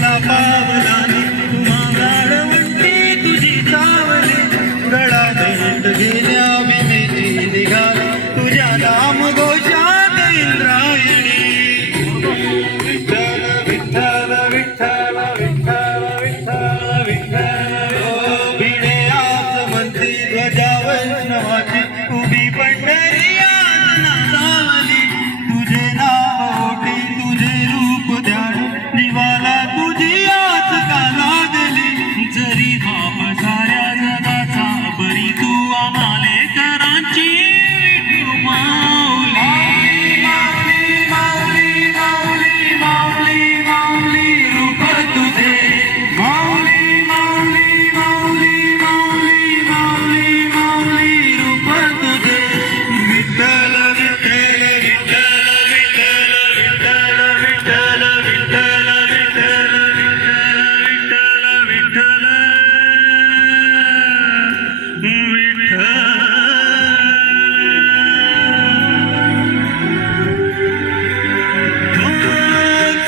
विठ्ठला पावलाने तुम्हा गाडवंती तुझी चावली गळा भेट गेल्या भीमेची निघाली तुझ्या नाम घोषात इंद्रायणी विठ्ठल विठ्ठल विठ्ठल विठ्ठल विठ्ठल विठ्ठल भिडे आज म्हणती ध्वजा वैष्णवाची उभी पंढरी आज नादावली तुझे नाव ओटी तुझे रूप ध्यान जीवाला तुझी आज का लागली जरी बाप साऱ्या जगाचा बरी तू आम्हाले करांची विठू माऊली माऊली माऊली माऊली माऊली रूप तुझे माऊली माऊली माऊली माऊली माऊली माऊली रूप तुझे विठ्ठल विठ्ठल विठ्ठल विठ्ठल विठ्ठल विठ्ठल विठ्ठल विठ्ठल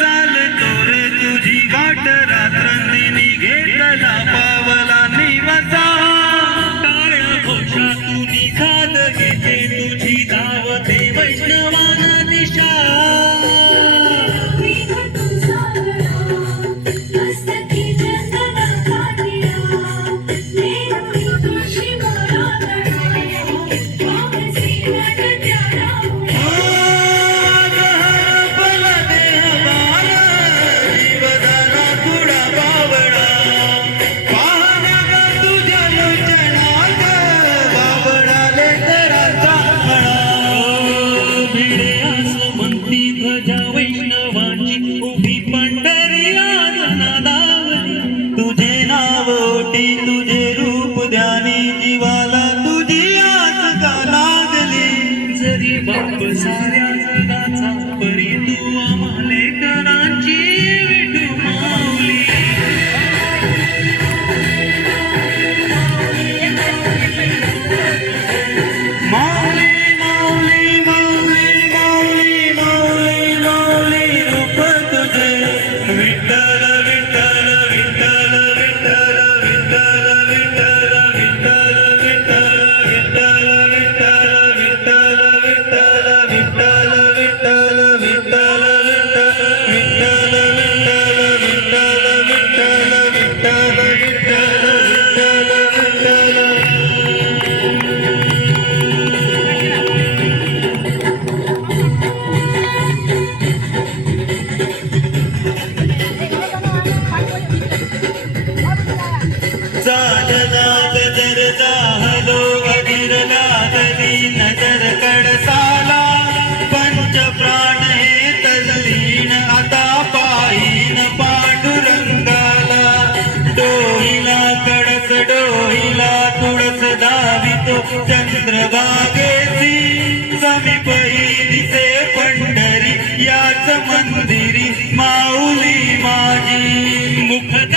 चालतो रे तुझी वाट रात्रंदिनी घेतला पावला निवासा टाळ्या घोषातून साध घेते तुझी धावते वैष्णवाना दिशा ध्वजा वैष्णवाची उभी पंढरी आज नादावली तुझे नाव ओटी तुझे रूप ध्यानी जीवाला तुझी आस का लागली जरी बाप साऱ्या जगाचा परी तू आम्हाले करांची विठू माऊली माऊली माऊली माऊली माऊली माऊली माऊली रूप तुझे विठ्ठल विठ्ठल विठ्ठल विठ्ठल विठ्ठल विठ्ठल विठ्ठल विठ्ठल विठ्ठल विठ्ठल विठ्ठल विठ्ठल विठ्ठल विठ्ठल विठ्ठल नजर कडसाला पंच प्राण हे तल्लीन आता पायीन पांडुरंगाला डोहिला कडस डोहिला तुळस दावितो चंद्रभागेची समीप दिसे पंढरी याच मंदिरी माऊली माझी मुख